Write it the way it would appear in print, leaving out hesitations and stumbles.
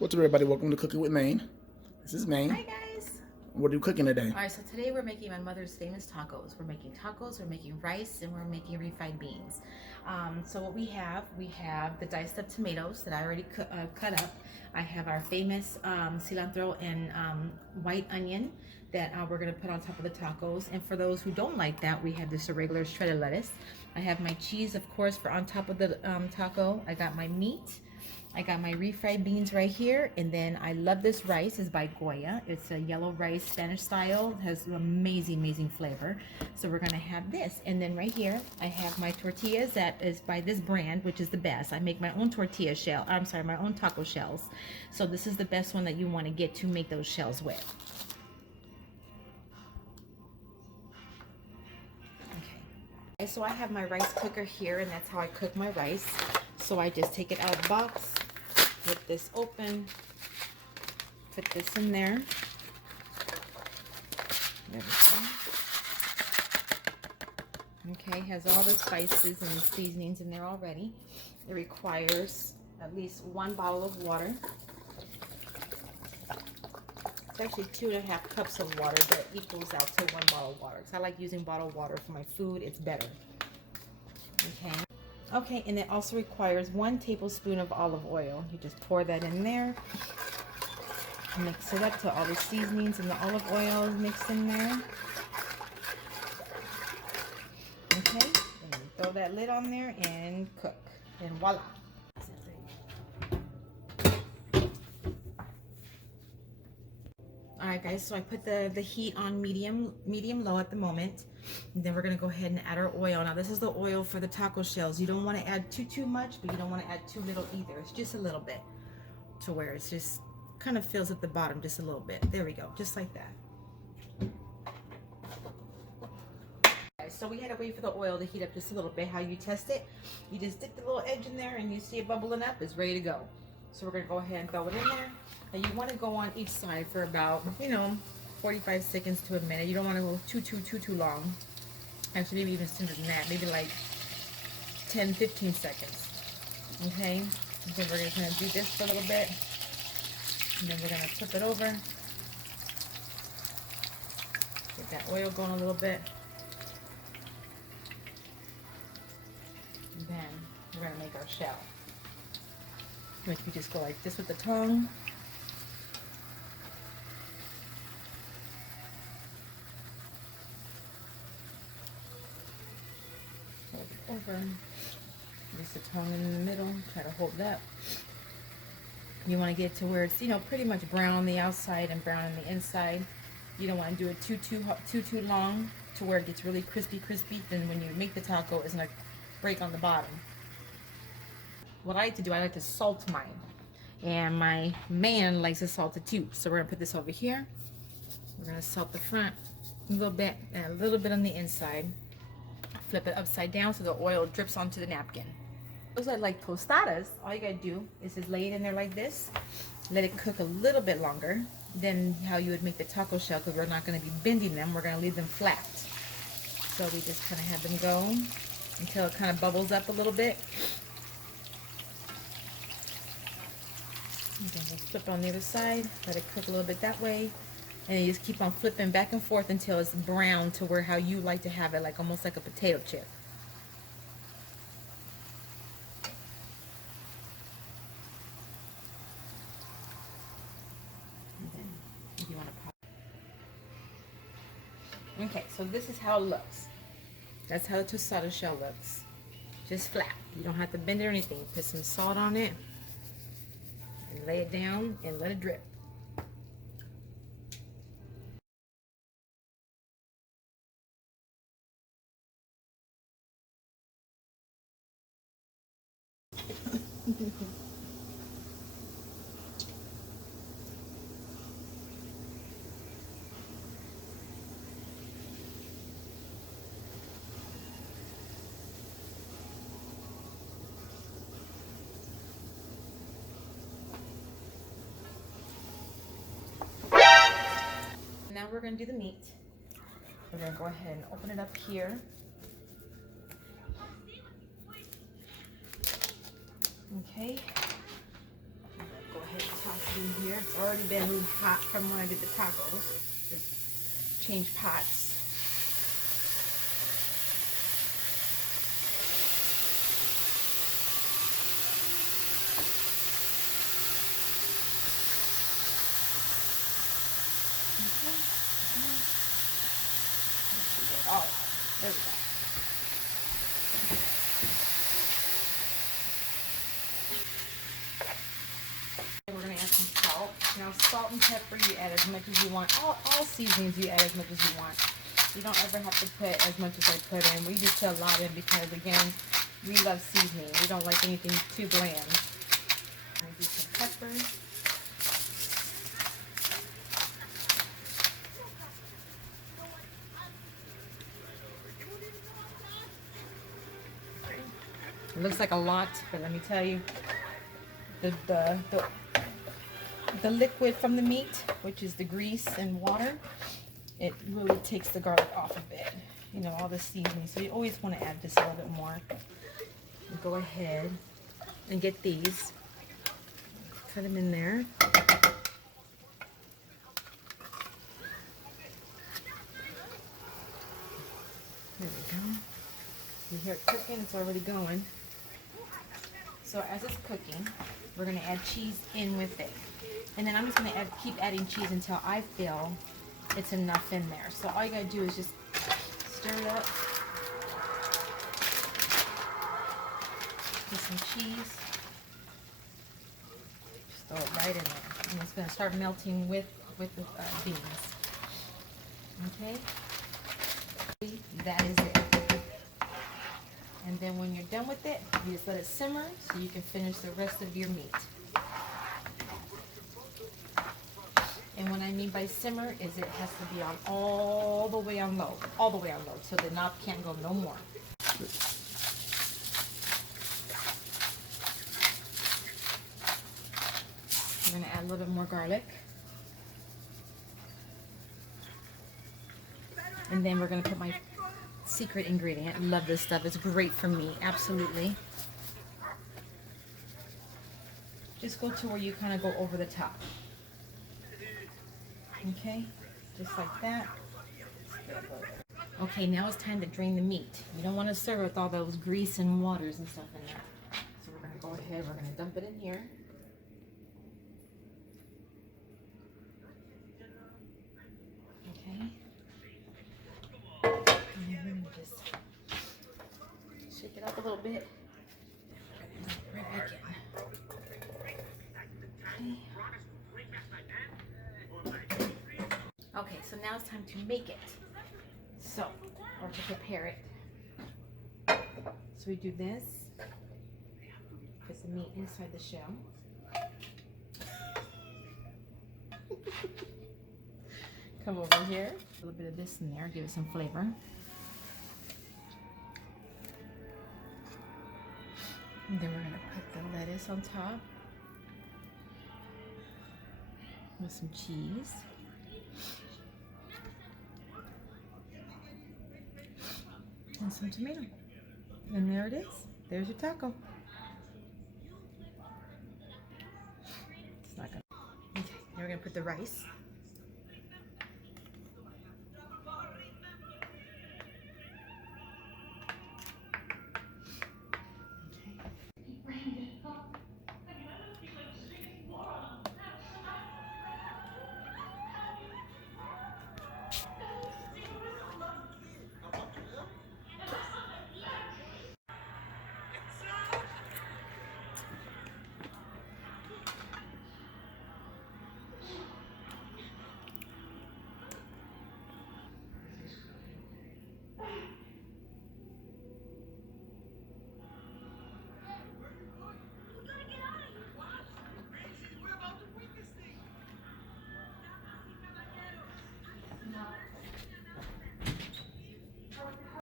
What's up, everybody? Welcome to Cooking with Maine. This is Maine. Hi guys. What are you cooking today? All right, so today we're making my mother's famous tacos. We're making tacos, we're making rice, and we're making refried beans. So what we have the diced up tomatoes that I already cut up. I have our famous cilantro and white onion that we're gonna put on top of the tacos. And for those who don't like that, we have this regular shredded lettuce. I have my cheese, of course, for on top of the taco. I got my meat. I got my refried beans right here, and then I love this rice. It's by Goya. It's a yellow rice, Spanish style. It has amazing flavor. So we're gonna have this. And then right here, I have my tortillas that is by this brand, which is the best. I make my own tortilla shell, I'm sorry, my own taco shells. So this is the best one that you wanna get to make those shells with. Okay. So I have my rice cooker here, and that's how I cook my rice. So I just take it out of the box, flip this open, put this in there. There we go. Okay, has all the spices and seasonings in there already. It requires at least 1 bottle of water. It's actually 2.5 cups of water, but it equals out to 1 bottle of water. Because I like using bottled water for my food, it's better. Okay. Okay, and it also requires 1 tablespoon of olive oil. You just pour that in there. Mix it up till all the seasonings and the olive oil is mixed in there. Okay, and then throw that lid on there and cook. And voila. Alright guys, so I put the heat on medium low at the moment. And then we're going to go ahead and add our oil. Now this is the oil for the taco shells. You don't want to add too much, but you don't want to add too little either. It's just a little bit to where it's just kind of fills at the bottom just a little bit. There we go, just like that. Okay, so we had to wait for the oil to heat up just a little bit. How you test it, you just dip the little edge in there and you see it bubbling up, it's ready to go. So we're going to go ahead and throw it in there. And you want to go on each side for about, 45 seconds to a minute. You don't want to go too long. Actually, maybe even sooner than that. Maybe like 10-15 seconds. Okay? And then we're going to kind of do this for a little bit. And then we're going to flip it over. Get that oil going a little bit. And then we're going to make our shell. Which we just go like this with the tongue. Hold it over. Use the tongue in the middle. Try to hold that. You want to get to where it's, pretty much brown on the outside and brown on the inside. You don't want to do it too long to where it gets really crispy. Then when you make the taco, it's going to break on the bottom. What I like to do, I like to salt mine. And my man likes to salt it too. So we're going to put this over here. We're going to salt the front a little bit and a little bit on the inside. Flip it upside down so the oil drips onto the napkin. Those are like tostadas. All you got to do is just lay it in there like this. Let it cook a little bit longer than how you would make the taco shell, because we're not going to be bending them. We're going to leave them flat. So we just kind of have them go until it kind of bubbles up a little bit. And then we'll flip on the other side, let it cook a little bit that way, and you just keep on flipping back and forth until it's brown to where how you like to have it, like almost like a potato chip. And then if you want to pop. Okay, so this is how it looks. That's how the tostada shell looks. Just flat. You don't have to bend it or anything. Put some salt on it. And lay it down and let it drip. Now we're going to do the meat. We're going to go ahead and open it up here. Okay. Go ahead and toss in here. It's already been room hot from when I did the tacos. Just change pots. Oh, there we go. And we're going to add some salt. Now, salt and pepper, you add as much as you want. All seasonings, you add as much as you want. You don't ever have to put as much as I put in. We just put a lot in because, again, we love seasoning. We don't like anything too bland. I'm going to do some pepper. It looks like a lot, but let me tell you, the liquid from the meat, which is the grease and water, it really takes the garlic off a bit. You know, all the seasoning. So you always want to add just a little bit more. And go ahead and get these. Cut them in there. There we go. You hear it cooking, it's already going. So as it's cooking, we're going to add cheese in with it. And then I'm just going to keep adding cheese until I feel it's enough in there. So all you got to do is just stir it up. Get some cheese. Just throw it right in there. And it's going to start melting with the beans. Okay? That is it. And then when you're done with it, you just let it simmer so you can finish the rest of your meat. And what I mean by simmer is it has to be on all the way on low, so the knob can't go no more. I'm going to add a little bit more garlic. And then we're going to put my secret ingredient. I love this stuff. It's great for me. Absolutely. Just go to where you kind of go over the top. Okay? Just like that. Okay, now it's time to drain the meat. You don't want to serve it with all those grease and waters and stuff in there. So we're going to go ahead. We're going to dump it in here. Okay. Just shake it up a little bit. Right back in. Okay, so now it's time to make it. Or to prepare it. So we do this. Put the meat inside the shell. Come over here. A little bit of this in there, give it some flavor. And then we're going to put the lettuce on top with some cheese. And some tomato. And there it is. There's your taco. It's not gonna. Okay, now we're going to put the rice.